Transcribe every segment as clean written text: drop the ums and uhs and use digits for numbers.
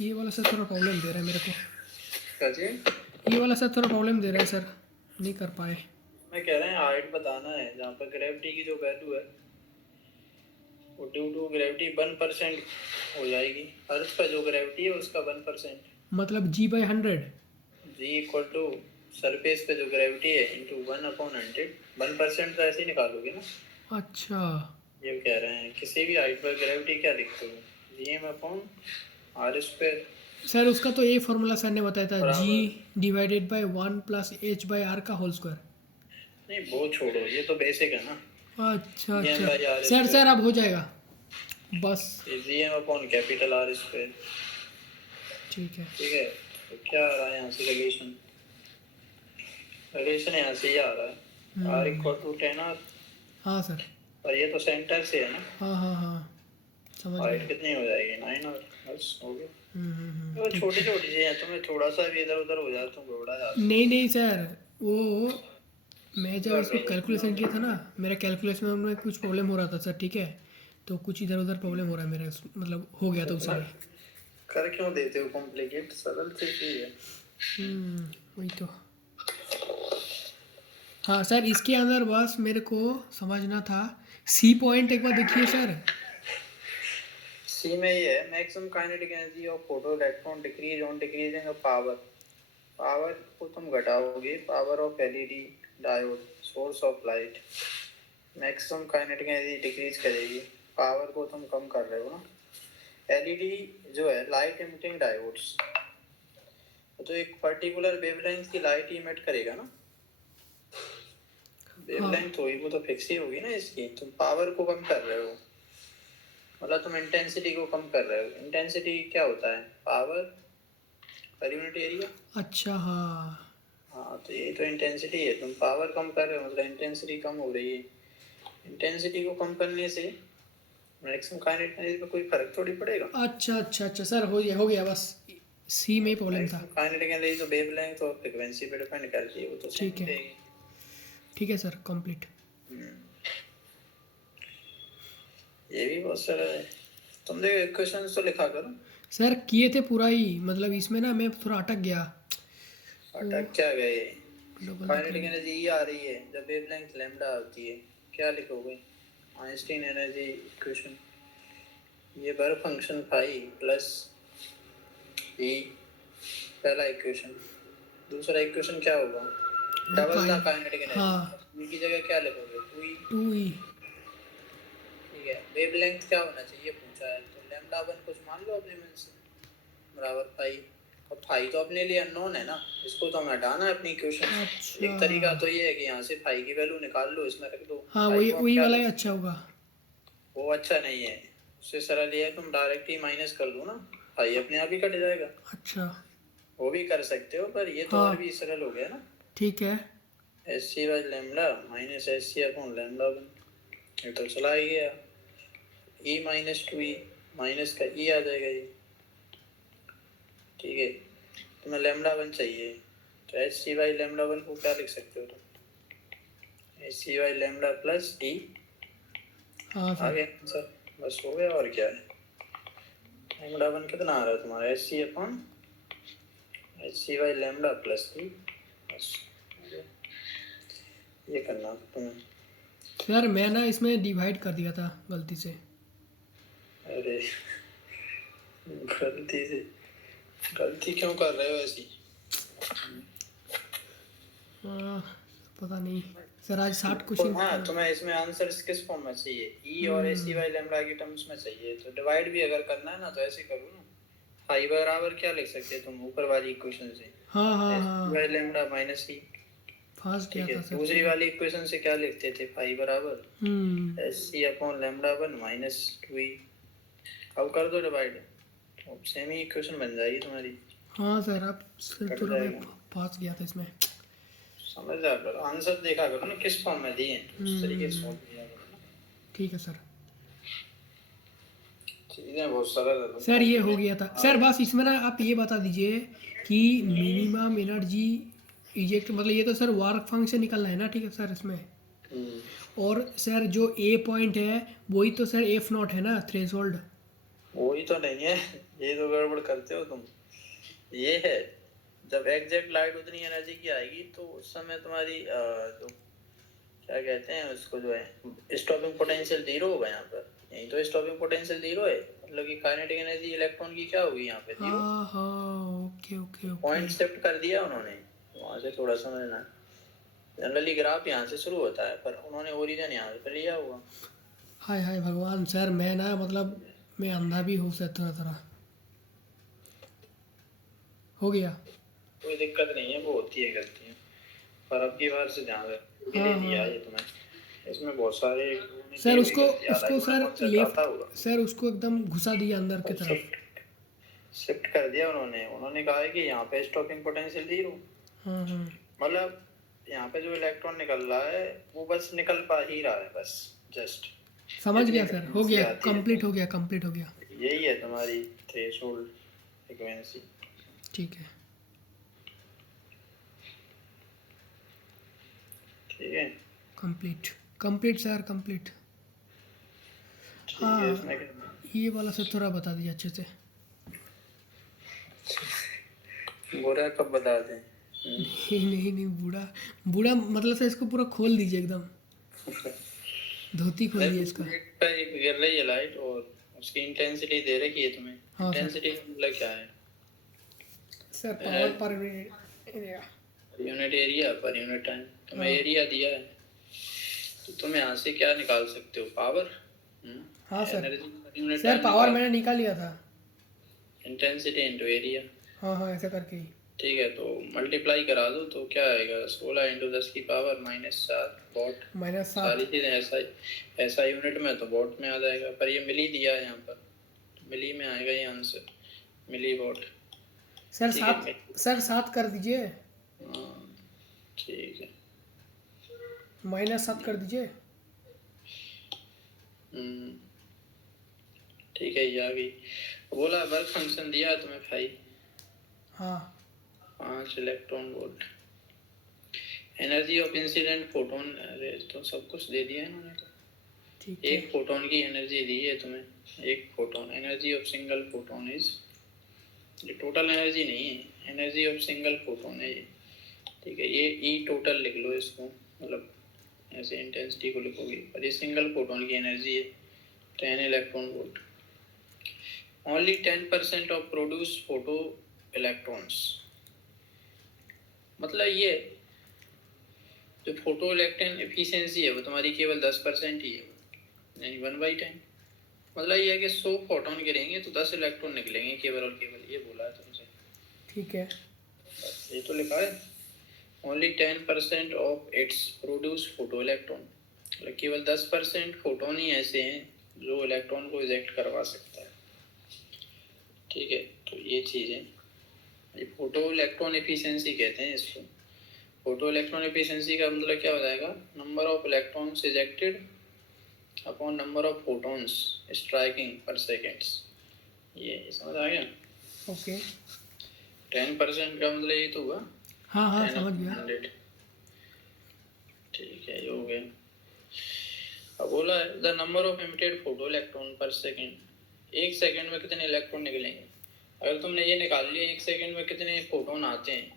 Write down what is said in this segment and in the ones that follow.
ये वाला सर थोड़ा प्रॉब्लम दे रहा है मेरे को। क्या जी? ये वाला सर थोड़ा प्रॉब्लम दे रहा है सर, नहीं कर पाए। मैं कह रहा है हाइट बताना है जहाँ पर ग्रेविटी की जो वैल्यू है वो ड्यू टू ग्रेविटी 1% हो जाएगी। अर्थ पर जो ग्रेविटी है उसका 1%। मतलब G/100। Ji equal to surface पे जो ग्रेविटी है इंटू 1/100। 1% तो ऐसे ही निकालोगे ना। अच्छा ये कह रहे हैं किसी भी हाइट पर ग्रेविटी क्या लिखते हो? Gm/r²। सर उसका तो ये फॉर्मूला सर ने बताया था, बराबर। G/1 + h/r का होल स्क्वायर। नहीं वो छोड़ो, ये तो बेसिक है ना। अच्छा Gm अच्छा बाई आर सर स्क्वायर। अब हो जाएगा बस। Gm/R²। ठीक है। ठीक है, तो क्या आ रहा है यहाँ से रिलेशन? रिलेशन यहाँ से ये आ रहा है R इक्वल टू 10R। हाँ सर। और ये तो सेंटर से है ना। हाँ समझ हाइट गया। कितनी हो जाएगी? 9R। बस हो गया। तो ठीक छोटी ठीक। छोटी चीजें हैं, तुम्हें थोड़ा सा भी इधर उधर हो जाए तुम घबरा जाते नहीं नहीं सर, वो मैं जब हो। इसको कैलकुलेशन किया था ना, मेरा कैलकुलेशन में कुछ प्रॉब्लम हो रहा था सर, ठीक है। तो कुछ इधर उधर प्रॉब्लम हो रहा है मेरा, मतलब हो गया था उस इतना समय। कर क्यों देते हो कॉम्प्लिकेट? सरल सी चीज है। वही तो। हाँ सर, इसके अंदर बस मेरे को समझना था, सी पॉइंट एक बार देखिए सर। सी में ये है maximum kinetic energy of photo electron decrease on decreasing of power. Power को तुम घटाओगे, power of LED diode source of light. Maximum kinetic energy decrease करेगी, पावर को तुम कम कर रहे हो ना। एलईडी जो है लाइट इमिटिंग डायोड्स, तो एक पर्टिकुलर वेवलेंथ की लाइट इमिट करेगा ना। वेवलेंथ होगी वो तो फिक्स ही होगी ना इसकी। तुम पावर को कम कर रहे हो, मतलब तुम इंटेंसिटी को कम कर रहे हो। इंटेंसिटी क्या होता है? Power per unit area. अच्छा हाँ। हाँ तो ये तो इंटेंसिटी है, तुम पावर कम कर रहे हो मतलब इंटेंसिटी कम हो रही है। इंटेंसिटी को कम करने से मैक्सिमम काइनेटिक एनर्जी पे कोई फर्क थोड़ी पड़ेगा। अच्छा सर, हो गया बस, सी में ही प्रॉब्लम था। मैक्सिमम काइनेटिक एनर्जी तो वेवलेंथ और फ्रीक्वेंसी पे डिपेंड करती है, वो तो सेम ठीक ही है रहेगी। ठीक है सर, कंप्लीट। ये भी बहुत सरल है। तुम देखो इक्वेशंस तो लिखा करो। सर किए थे पूरा ही, मतलब इसमें ना मैं थोड़ा अटक गया। अटक क्या गए? Double kinetic decrease. एनर्जी ये आ रही है जब वेवलेंथ लैम्डा होती है। क्या लिखोगे? Einstein energy equation. ये work function phi plus E, पहला इक्वेशन। दूसरा इक्वेशन क्या होगा? वो डबल द काइन। Kinetic energy. हाँ, ई की जगह क्या लिखोगे? 2E। 2E। ठीक है, वेवलेंथ क्या होना चाहिए पूछा है तो लैम्डा 1 कुछ मान लो अपने मन से, बराबर फाई। और फाई तो अपने लिए अननोन है ना, इसको तो हमें हटाना है अपनी इक्वेशन से। अच्छा एक तरीका तो ये है कि यहाँ से फाई की वैल्यू निकाल लो, इसमें रख दो। हाँ, फाई वही को हम वही क्या वाला ही लिख अच्छा सकते हैं? होगा। वो अच्छा नहीं है, उससे सरल ये है तुम डायरेक्ट ही माइनस कर दो ना, फाई अपने आप ही कट जाएगा। अच्छा वो भी कर सकते हो पर ये तो और हाँ भी सरल हो गया ना। ठीक है। S C by lambda minus S C upon lambda 1। ये तो चला ही गया। ई माइनस 2E, माइनस का ई आ जाएगा ये। ठीक है, तुम्हें लैम्डा 1 चाहिए तो एच सी बाई लैम्डा 1 को क्या लिख सकते हो तुम? H c by lambda plus e. हाँ आ सर। गया आंसर, बस हो गया। और क्या है? लैम्डा 1 कितना आ रहा है तुम्हारा? H C upon h c by lambda plus e. बस ये करना तुम्हें। सर मैं ना इसमें डिवाइड कर दिया था गलती से। अरे गलती से? गलती क्यों कर रहे हो ऐसी? हाँ, पता नहीं सर, आज 60 तो क्वेश्चन हाँ, पूरा। तुम्हें इसमें आंसर किस फॉर्म में चाहिए? ई और एच सी बाई लैम्डा की टर्म्स में चाहिए। तो डिवाइड भी अगर करना है ना तो ऐसे करो ना, फाई बराबर क्या लिख सकते हैं तुम ऊपर वाली इक्वेशन से? H c by lambda minus e. फंस गया ठीक है, था सर दूसरी थोड़ा। वाली इक्वेशन से क्या लिखते थे? फाई बराबर एच सी अपॉन लैम्डा 1 माइनस 2E। अब कर दो डिवाइड, अब सेम ही इक्वेशन बन जाएगी तुम्हारी। हाँ सर, अब सर कट थोड़ा मैं जाएगा। फंस गया था इसमें। समझ जा करो, आंसर देखा करो ना किस फॉर्म में दिए हैं, उस तरीके से सोच लिया करो ना। ठीक है सर। चीजें बहुत सरल है, सर ये हो कॉम्प्लिकेट। गया था हाँ सर, बस इसमें ना आप ये बता दीजिए कि भाई। मिनिमम एनर्जी इजेक्ट, मतलब ये तो सर वर्क फंक्शन निकलना है ना, ठीक है सर इसमें। और सर जो ए पॉइंट है वही तो सर F0 है ना, थ्रेशोल्ड। वही तो नहीं है, ये तो गड़बड़ करते हो तुम। ये है जब एग्जैक्ट लाइट उतनी एनर्जी की आएगी तो उस समय तुम्हारी जो क्या कहते हैं उसको, जो है स्टॉपिंग पोटेंशियल जीरो होगा यहाँ पर। यही तो स्टॉपिंग पोटेंशियल जीरो है, मतलब कि काइनेटिक एनर्जी इलेक्ट्रॉन की क्या होगी यहाँ पे, जीरो। हाँ हाँ, okay okay okay. Point shift कर दिया उन्होंने, वहां से थोड़ा समझना। जनरली ग्राफ यहाँ से शुरू होता है पर उन्होंने ओरिजिन यहाँ पे लिया हुआ। हाय हाय भगवान सर, मैं ना मतलब मैं अंधा भी हूँ सर तरह तरह। हो गया। कोई दिक्कत नहीं है, वो होती है गलतियाँ, पर अब की बार से ध्यान रख के हाँ ले हाँ दिया ये तुम्हें। इसमें बहुत सारे उन्होंने की सर, हुई उसको गलती, उसको हालांकि उन्हें सर कॉन्सेप्ट लेफ्ट, आता होगा। सर उसको एकदम घुसा दिया अंदर की तरफ। शिफ्ट शिफ्ट कर दिया उन्होंने। उन्होंने कहा है कि यहाँ पे स्टॉपिंग पोटेंशियल जीरो, हाँ हाँ मतलब यहाँ पे जो इलेक्ट्रॉन निकल रहा है वो बस निकल पा ही रहा है, बस जस्ट समझ इतनी गया सर, हो फ्रीक्वेंसी गया, आती है। कंप्लीट हो गया, कंप्लीट हो गया। यही है तुम्हारी थ्रेशोल्ड फ्रीक्वेंसी। ठीक है। ठीक है, कंप्लीट, कंप्लीट सर, कंप्लीट। ठीक है। हाँ, इसमें क्या, ये वाला सर थोड़ा बता दीजिए अच्छे से। बुरा कब बता दें? नहीं नहीं नहीं, बूढ़ा बूढ़ा मतलब सर इसको पूरा खोल दीजिए एकदम, धोती खोल दिए इसका। एक पे एक गिर रही है लाइट और उसकी इंटेंसिटी दे रखी है तुम्हें। हाँ सर। इंटेंसिटी मतलब क्या है? सर पावर पर area. Unit area per unit time. तुम्हें एरिया दिया है तो तुम यहाँ से क्या निकाल सकते हो, पावर। हाँ sir, energy per unit sir time power मैंने निकाल लिया था। Intensity into area. हाँ हाँ, ऐसा करके ही। ठीक है, तो मल्टीप्लाई करा दो तो क्या आएगा, 16 इंटू 10 की पावर -4 वॉट। -7। सारी चीजें ऐसा ऐसा यूनिट में तो वॉट में आ जाएगा, पर ये मिली दिया है यहाँ पर, मिली में आएगा ये आंसर, मिली वॉट। सर ठीक 7, है, सर 7 कर दीजिए। हाँ ठीक है। -7 कर दीजिए। हम्म, ठीक है, ये आ गई। बोला वर्क फंक्शन दिया है तुम्हें भाई, हाँ 5 electron volt. Energy of incident photon, अरे तो सब कुछ दे दिया है इन्होंने तो। ठीक है। एक फोटोन की एनर्जी दी है तुम्हें, एक photon, energy of single photon is, ये टोटल एनर्जी नहीं है, एनर्जी ऑफ सिंगल फोटोन है ये। ठीक है, ये ई टोटल लिख लो इसको, मतलब ऐसे इंटेंसिटी को लिखोगे, पर ये सिंगल फोटोन की एनर्जी है 10 electron volt. Only 10% of produce photo electrons, मतलब ये जो फोटो इलेक्ट्रॉन एफिशिएंसी है वो तुम्हारी केवल 10% ही है, यानी 1/10। मतलब ये है कि 100 फोटोन गिरेंगे तो 10 इलेक्ट्रॉन निकलेंगे केवल और केवल, ये बोला है तुमसे। ठीक है। बस ये तो लिखा है, only 10% of its produce photo electron, मतलब केवल 10% फोटोन ही ऐसे हैं जो इलेक्ट्रॉन को इजेक्ट करवा सकता है। ठीक है, तो ये चीज़ है, ये फोटो इलेक्ट्रॉन एफिशिएंसी कहते हैं इसको। फोटो इलेक्ट्रॉन एफिशिएंसी का मतलब क्या हो जाएगा, number of electrons ejected upon number of photons striking पर सेकेंड्स। ये समझ आ गया? ओके। 10% का मतलब ये तो हुआ हाँ हाँ 10 समझ upon गया। 100। ठीक है, ये हो गया। अब बोला है the number of emitted photo electron पर सेकेंड, एक सेकेंड में कितने इलेक्ट्रॉन निकलेंगे। अगर तुमने ये निकाल लिया एक सेकेंड में कितने फोटोन आते हैं,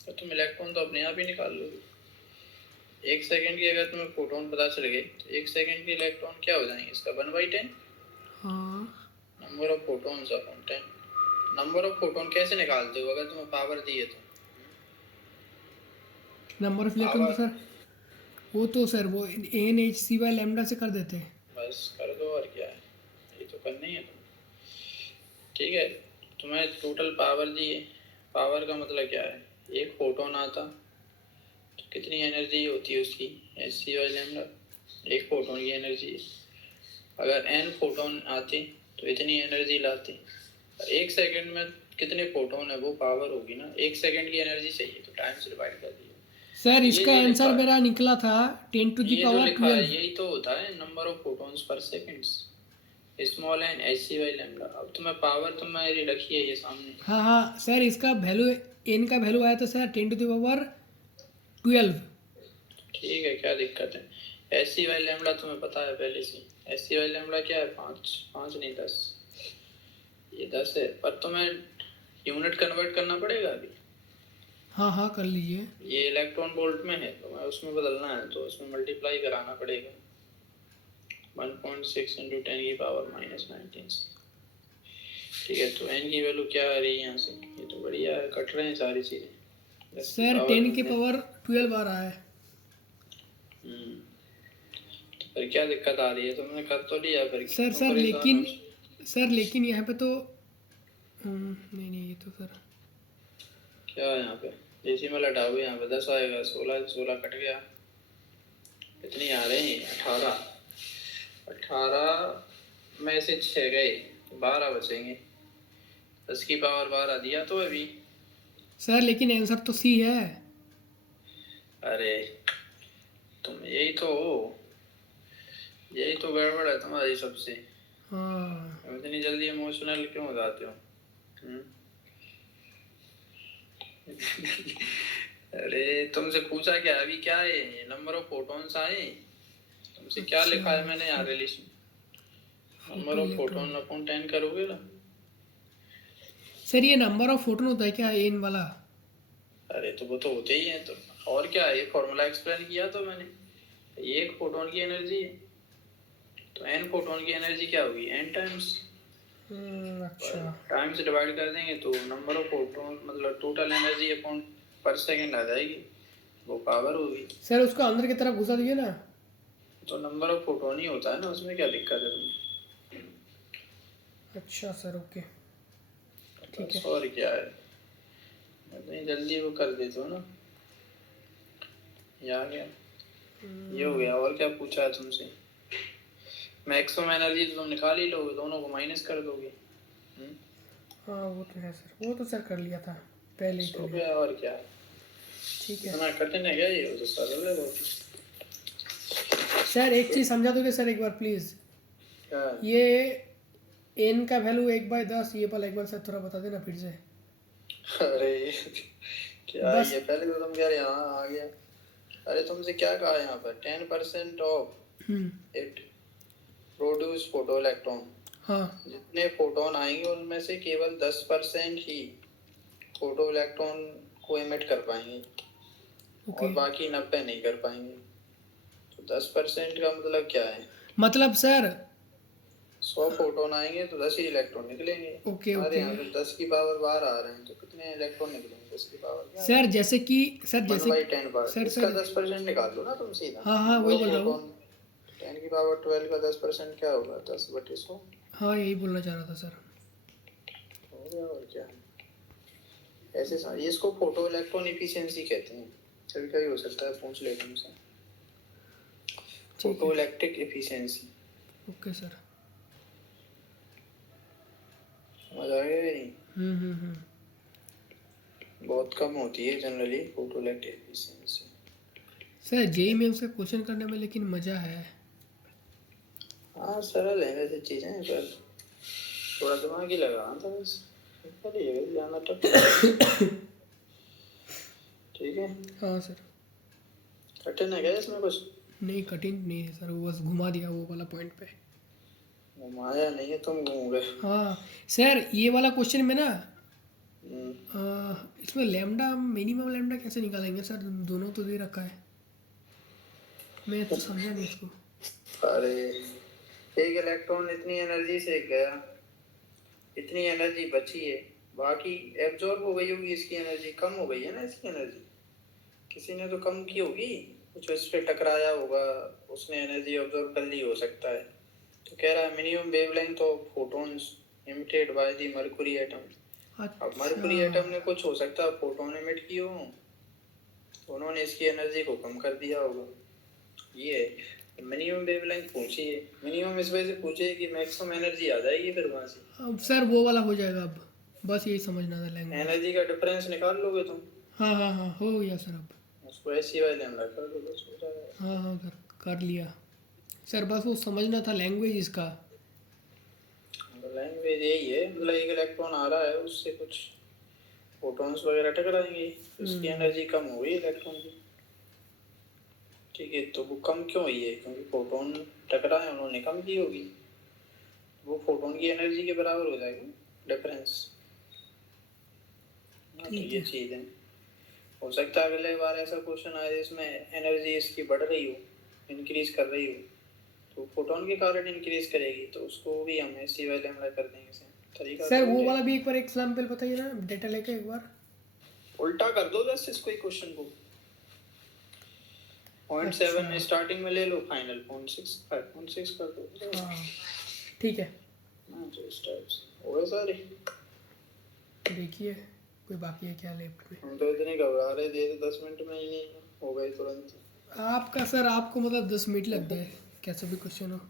तो तुम इलेक्ट्रॉन तो अपने आप ही निकाल लोगे। एक सेकेंड की अगर तुम्हें फोटोन पता चल गए तो एक सेकेंड के इलेक्ट्रॉन क्या हो जाएंगे, इसका 1/10 हाँ, number of photons upon 10। Number of photon कैसे निकालते हो अगर तुम्हें पावर दी है तो? नंबर ऑफ इलेक्ट्रॉन तो पावर, सर वो तो सर वो NhC/λ से कर देते हैं। बस कर दो, और क्या है, ये तो करना ही है तुम्हें। ठीक है, तुम्हें टोटल पावर दी है, पावर का मतलब क्या है, एक फोटोन आता तो कितनी एनर्जी होती है उसकी, Hc/λ, एक फोटोन की एनर्जी। अगर n फोटोन आते तो इतनी एनर्जी लाते, एक सेकंड में कितने फोटोन है वो पावर होगी ना, एक सेकंड की एनर्जी चाहिए तो टाइम से डिवाइड कर दिए। सर ये इसका जो लिखा आंसर है, मेरा निकला था 10 टू दी ये जो पावर लिखा है 12। यही तो होता है नंबर ऑफ फोटोन्स पर सेकंड्स, स्मॉल एन Hc/λ। अब तुम्हें पावर तुम्हारी रखी है ये सामने। हाँ हाँ सर, इसका वैल्यू n का वैल्यू आया था सर 10 टू दी पावर 12। ठीक है, क्या दिक्कत है, Hc/λ तुम्हें पता है पहले से, Hc/λ क्या है, 5 5 नहीं 10। ये 10 है, पर तुम्हें यूनिट कन्वर्ट करना पड़ेगा अभी। हाँ हाँ कर लीजिए। ये इलेक्ट्रॉन वोल्ट में है, तो मैं उसमें बदलना है, तो उसमें मल्टीप्लाई कराना पड़ेगा 1.6 इंटू 10⁻⁻19 से। ठीक है, तो n की वैल्यू क्या आ रही है यहाँ से? ये तो बढ़िया है, कट रहे हैं सारी चीज़ें। सर 10 की पावर 12 आ रहा है। तो फिर क्या दिक्कत आ रही है? तुमने कर तो लिया, फिर सर क्यों परेशान हो? लेकिन यहाँ पे तो नहीं नहीं, ये तो सर क्या है यहाँ पे? डेसिमल हटाओ, यहाँ पे 10 आएगा, 16 से 16 कट गया, कितनी आ रही है? 18 में से 6 गए, 12 बचेंगे। 10 की पावर 12 दिया तो अभी। सर, लेकिन आंसर तो सी है। अरे तुम यही तो हो, यही तो गड़बड़ है तुम्हारी सबसे। हाँ इतनी जल्दी इमोशनल क्यों हो जाते हो? अरे तुमसे पूछा क्या अभी? क्या है ये? नंबर ऑफ फोटॉन्स आए तुमसे? क्या लिखा है मैंने यहाँ relation? Number of photon upon 10 करोगे ना? सर ये नंबर ऑफ फोटोन होता है क्या, एन वाला? अरे तो वो तो होते ही हैं, तो और क्या है? ये फॉर्मूला एक्सप्लेन किया तो मैंने, ये एक फोटोन की एनर्जी है, तो एन फोटोन की एनर्जी क्या होगी? N times. अच्छा, टाइम से डिवाइड कर देंगे तो नंबर ऑफ फोटोन मतलब total energy upon per second आ जाएगी, वो पावर होगी। सर उसको अंदर की तरफ घुसा दीजिए ना। तो नंबर ऑफ फोटोन ही होता है ना, उसमें क्या दिक्कत है तुम्हें? अच्छा सर, ओके ठीक है। और क्या है, इतनी जल्दी वो कर देते हो ना। ये आ गया, ये हो गया। और क्या पूछा है तुमसे? मैक्सिमम एनर्जी तो तुम निकाल ही लोगे, दोनों को माइनस कर दोगे। हाँ वो तो है सर, वो तो सर कर लिया था पहले ही हो कर गया, लिया। और क्या? ठीक है इतना कठिन है क्या ये? वो तो सरल है बहुत। सर, एक चीज़ समझा दोगे सर एक बार प्लीज़? क्या? ये एन का वैल्यू 1/10, ये वाला एक बार सर थोड़ा बता देना फिर से। अरे क्या बस। ये? पहले तो तुम कह रहे हाँ आ गया। अरे तुमसे क्या कहा यहाँ पर? 10% of it produce photo electron. हाँ जितने फोटोन आएंगे उनमें से केवल 10% ही फोटो इलेक्ट्रॉन को एमिट कर पाएंगे, ओके। और बाकी 90 नहीं कर पाएंगे। तो 10% का मतलब क्या है? मतलब सर 100 फोटोन आएंगे तो 10 ही इलेक्ट्रॉन निकलेंगे। ओके अरे ओके यहाँ तो 10 की पावर 12 आ रहे हैं, तो कितने इलेक्ट्रॉन निकलेंगे? 10 की पावर क्या सर, जैसे कि सर 1 जैसे बाई 10 पावर, सर इसका सर 10% निकाल दो ना तुम सीधा। हाँ हाँ वही बोल रहा हूँ। फोटोन 10 की पावर 12 का 10% क्या होगा? 10/100 हाँ यही बोलना चाह रहा था सर। हो गया, और क्या? ऐसे इसको फोटो इलेक्ट्रॉन एफिशिएंसी कहते हैं। कभी कभी हो सकता है पूछ ले तुमसे, photo electric efficiency. Okay sir. समझ आ गया नहीं? हम्म। बहुत कम होती है generally photo electric efficiency. Sir JEE में उसका क्वेश्चन करने में लेकिन मज़ा है। हाँ सरल है वैसे चीजें, पर थोड़ा दिमाग ही लगाना था बस। करिए ज्यादा टफ। ठीक है। हाँ सर। कठिन है क्या इसमें कुछ? नहीं कठिन नहीं है सर, वो बस घुमा दिया वो वाला पॉइंट पे। घुमाया नहीं है, तुम घूम गए। हाँ सर, ये वाला क्वेश्चन में ना हम्म, इसमें लैम्डा, मिनिमम लैम्डा कैसे निकालेंगे सर? दोनों तो दे रखा है, मैं तो समझा नहीं इसको। अरे एक इलेक्ट्रॉन इतनी एनर्जी से गया, इतनी एनर्जी बची है, बाकी एब्जॉर्ब हो गई होगी, इसकी एनर्जी कम हो गई है ना। इसकी एनर्जी किसी ने तो कम की होगी, कुछ इस पे टकराया होगा, उसने एनर्जी ऑब्जॉर्व कर ली हो सकता है। तो कह रहा है minimum wavelength of photons emitted by the mercury atom। अब मरकुरी एटम ने कुछ हो सकता है फोटोन एमिट किए हो, उन्होंने इसकी एनर्जी को कम कर दिया होगा। ये मिनिमम वेवलेंथ पूछी है, मिनिमम इस वजह से पूछे कि मैक्सिमम एनर्जी आ जाएगी फिर वहां से। अब सर वो वाला हो जाएगा अब, बस यही समझना था लैंग्वेज। एनर्जी का डिफरेंस निकाल लोगे तुम, हाँ हाँ हाँ हो गया सर अब। उसको ऐसी वाले लैम्डा कर दो, बस हो जाएगा। हाँ हाँ कर लिया सर, बस वो समझना था लैंग्वेज इसका। लैंग्वेज यही है, मतलब एक इलेक्ट्रॉन आ रहा है, उससे कुछ फोटॉन्स वगैरह टकराएंगे, उसकी एनर्जी कम हो गई इलेक्ट्रॉन की। ठीक है, तो वो कम क्यों हुई है? क्योंकि फोटोन टकराए, उन्होंने कम की होगी, वो फोटोन की एनर्जी के बराबर हो जाएगी, डिफरेंस। तो ठीक ये है चीज़ है। हो सकता है अगले बार ऐसा क्वेश्चन आए जिसमें एनर्जी इसकी बढ़ रही हो, इंक्रीज कर रही हो, तो फोटोन के कारण इंक्रीज करेगी, तो उसको भी हम सी वाई लैम्डा कर देंगे। सेम तरीका सर, वो करोगे, वाला भी एक बार एग्जाम्पल बताइए ना, डेटा लेके एक बार। उल्टा कर दो बस इसको, क्वेश्चन को 0.7 अच्छा स्टार्टिंग में ले लो, फाइनल 0.6 5.6 कर दो। हाँ ठीक है, हाँ तो इस टाइप से हो गए सारे। देखिए कोई बाकी है क्या लेफ्ट में। हम तो इतने घबरा रहे थे, 10 मिनट में ही नहीं हो गए तुरंत। आपका सर, आपको मतलब 10 मिनट लग गए कैसे भी क्वेश्चन हो।